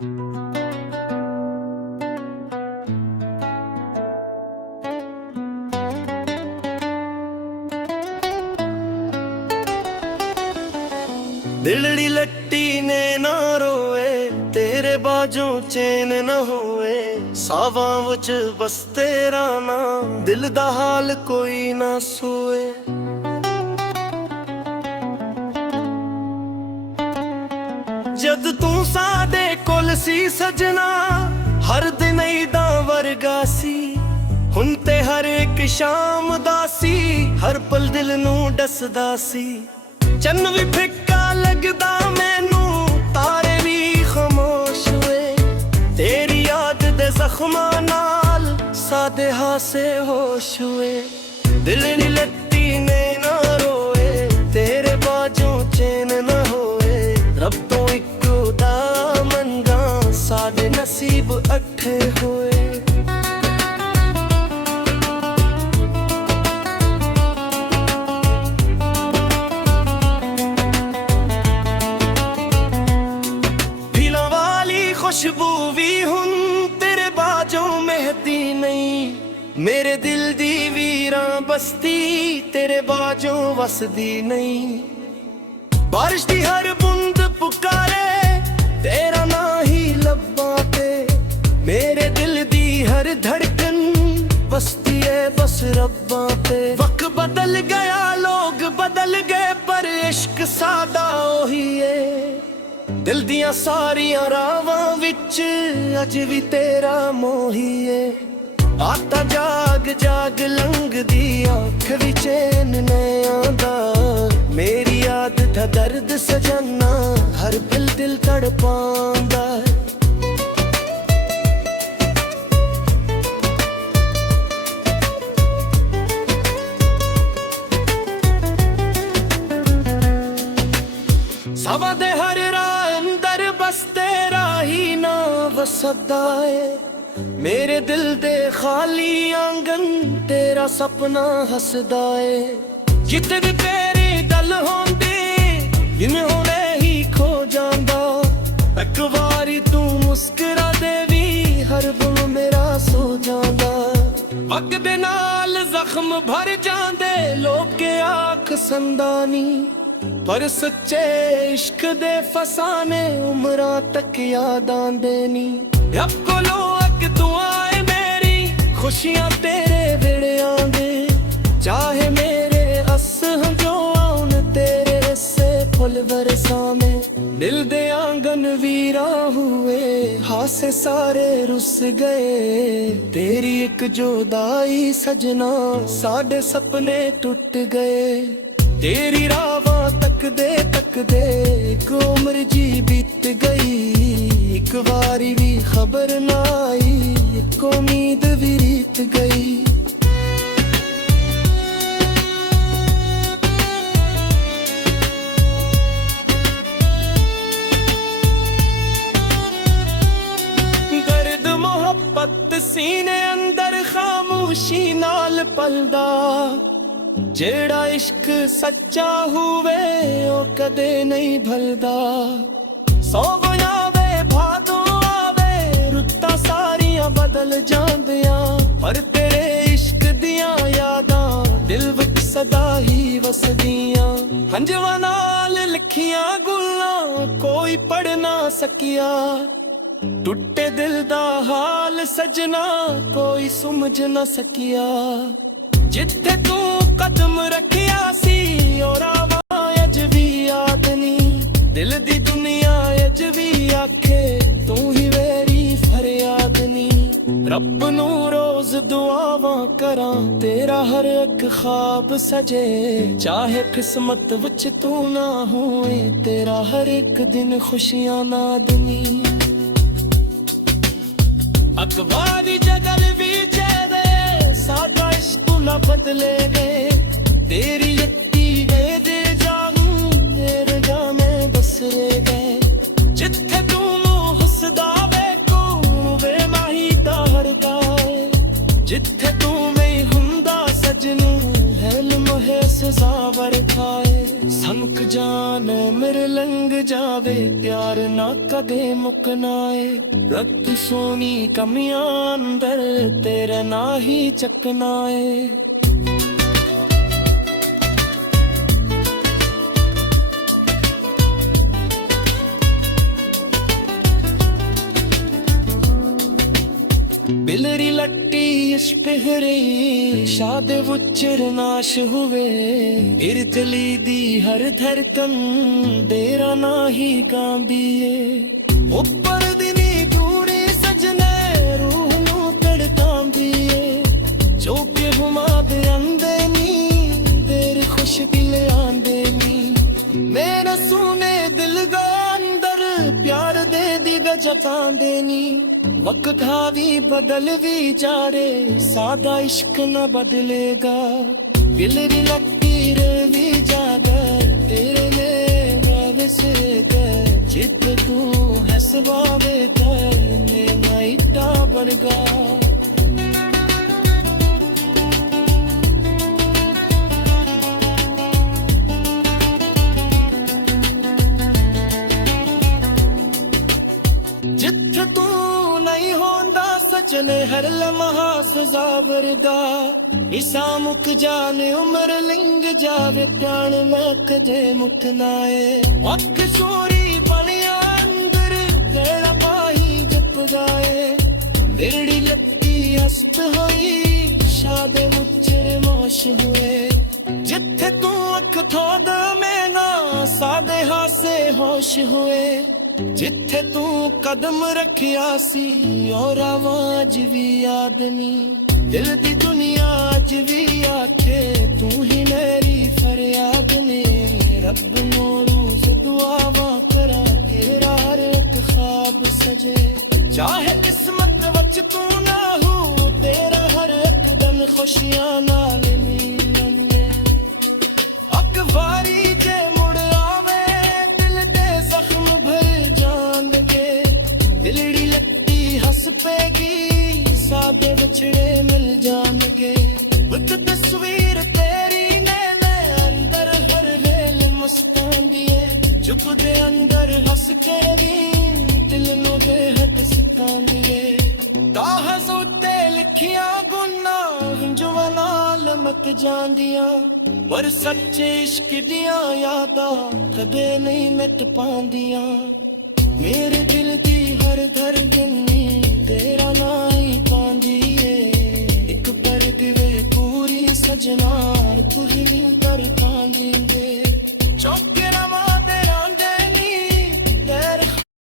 दिलड़ी लट्टी ने ना रोए, तेरे बाजों चैन न होए, सावां विच बस तेरा ना, दिल दा हाल कोई ना सोए। जद तू सादे कोल सी सजना, हर दिन ईदा वर्गा सी, हुण ते हर एक शाम दा सी, हर पल दिल नू डसदा सी। चन्न भी फिक्का लगदा मैनू, तारे भी खामोश हुए, तेरी याद दे जख्मां नाल सादे हासे होश हुए। दिल नी लट्टी ने ना रोए, तेरे बाजों चैन न होए, रब तो इक्को दा मंगा, सादे नसीब अठे होए। खुशबू भी हुन तेरे बाजों मेहदी नहीं, मेरे दिल दी वीरां बस्ती तेरे बाजों वसदी नहीं। बारिश दी हर बूंद पुकारे, तेरा ना ही लब्बां ते, मेरे दिल दी हर धड़कन बसती है बस रब्बां पे। वक्त बदल गया, लोग बदल गए, पर इश्क सादा ओही है। दिल दियां सारियां रावां विच अज भी तेरा मोही है। आता जाग जाग लंघदी अख वी चैन नहीं आंदा, मेरी याद दा दर्द सजना, हर पल दिल तड़पांदा। सवा दे हर बस तेरा ही ना वसदा है, मेरे दिल दे खाली आंगन तेरा सपना हसदा है। जिते भी तेरी गल होंदी, जिन्हें हुणे ही खो जांदा, एक वारी तू मुस्कुरा दे भी हर बुल मेरा सो जांदा। वक्त दे नाल जख्म भर जांदे, लोग के आख संदानी, पर सच्चे इश्क दे फसाने उम्रां तक याद आंदे नी। रब कोलों अग दुआएं मेरी, खुशियां तेरे वेड़े आंदे, चाहे मेरे अस हंजो आउन तेरे से फुल बरसाने। दिल दे आंगन वीरा हुए, हासे सारे रुस गए, तेरी एक जुदाई सजना, साडे सपने टूट गए। तेरी रावां तकदे तकदे एक उम्र जी बीत गई, एक बारी भी खबर ना आई, एक उम्मीद भी रीत गई। दर्द मोहब्बत सीने अंदर खामोशी नाल पलदा, जेड़ा इश्क सच्चा हुए ओ कदे नहीं भलदा। सौ बनावे भादों आवे, रुत्तां सारियां बदल जांदियां, पर तेरे इश्क दियां यादां दिल विच सदा ही वसदियां। हंजवां नाल लिखियां गुल्लां कोई पढ़ ना सकिया, टुटे दिल दा हाल सजना कोई समझ ना सकिया। जिथे तू कदम रखिया सी, और आवां अज भी याद नी, दिल दी दुनिया अज भी आखे तू ही मेरी फरियाद नी। रब नू रोज दुआवां करां, तेरा हर एक ख्वाब सजे, चाहे किस्मत विच तू ना होए, तेरा हर एक दिन खुशियां ना दुनी। अखबारी जगल भी चेदे, साडा इश्क ना बदले गए, तेरी लट्टी है दे जाऊं, मेरे जा में बस रह गए। जिथे तू हसदा वेखो वे माही दा हर गाए, जिथे तू में हुंदा सजनू हैल मोहे सजावर खाए। सनक जान मेरे लंघ जावे, प्यार ना कदे मुकना है। रख सोनी कमियां अंदर तेरे ना ही चकना है। बिलरी लट्टी इस पहरे शाद उच्चर नाश हुए। इरतली दी हर धड़कन तेरा ना ही गांदिए। ऊपर दिनी दूरी सजने रूह नू तड़कांदिए। चौके हुमा दे आंदे नी देर खुश दिल आंदे नी। मेरा सुने दिल गा अंदर प्यार दे दी जतांदे नी। वक्त हावी बदल भी जा रे सादा इश्क न बदलेगा। बिलरी लकीर भी जागा तेरे में से कर। जित तू है सवावे कर मैं इटा बनगा। जित तू नहीं होंदा सचने हर लम्हा सजावरदा। इसा मुक जाने उम्र लिंग जावे प्याण मैं कदे मुठनाए। अख चोरी बनिया अंदर तेरा पाही जप जाए। बिरड़ी लत्ती हस्त होई शादे मुचर माश हुए। जिथे तू अख थोद में ना सादे हासे होश हुए। जिथे तू कदम रखिया सी और आवाज भी याद नी। दिल दी दुनिया अज भी आखे तू ही मेरी फरियाद ने। रब नोरू दुआवा करा तेरा हर एक ख्वाब सजे। चाहे किस्मत वच तू ना हो तेरा हर एक दिन खुशियां नाल मिलने। अकवारी जे मुड़ आवे दिल दे जख्म भर जान लगे। दिलड़ी लत्ती हंस पेगी सादे बछड़े मिल जानगे। एक तस्वीर तेरी नैने अंदर हर वेल मुस्कान दिए। चुप दे अंदर हंस के भी दिल नो बेहद सिकान दिए। कागज़ उत्ते लिखियां गुनाह जुवानाल मत जांदियां। पर सच्चे इश्क दियां यादां कदे नहीं मिट पांदियां।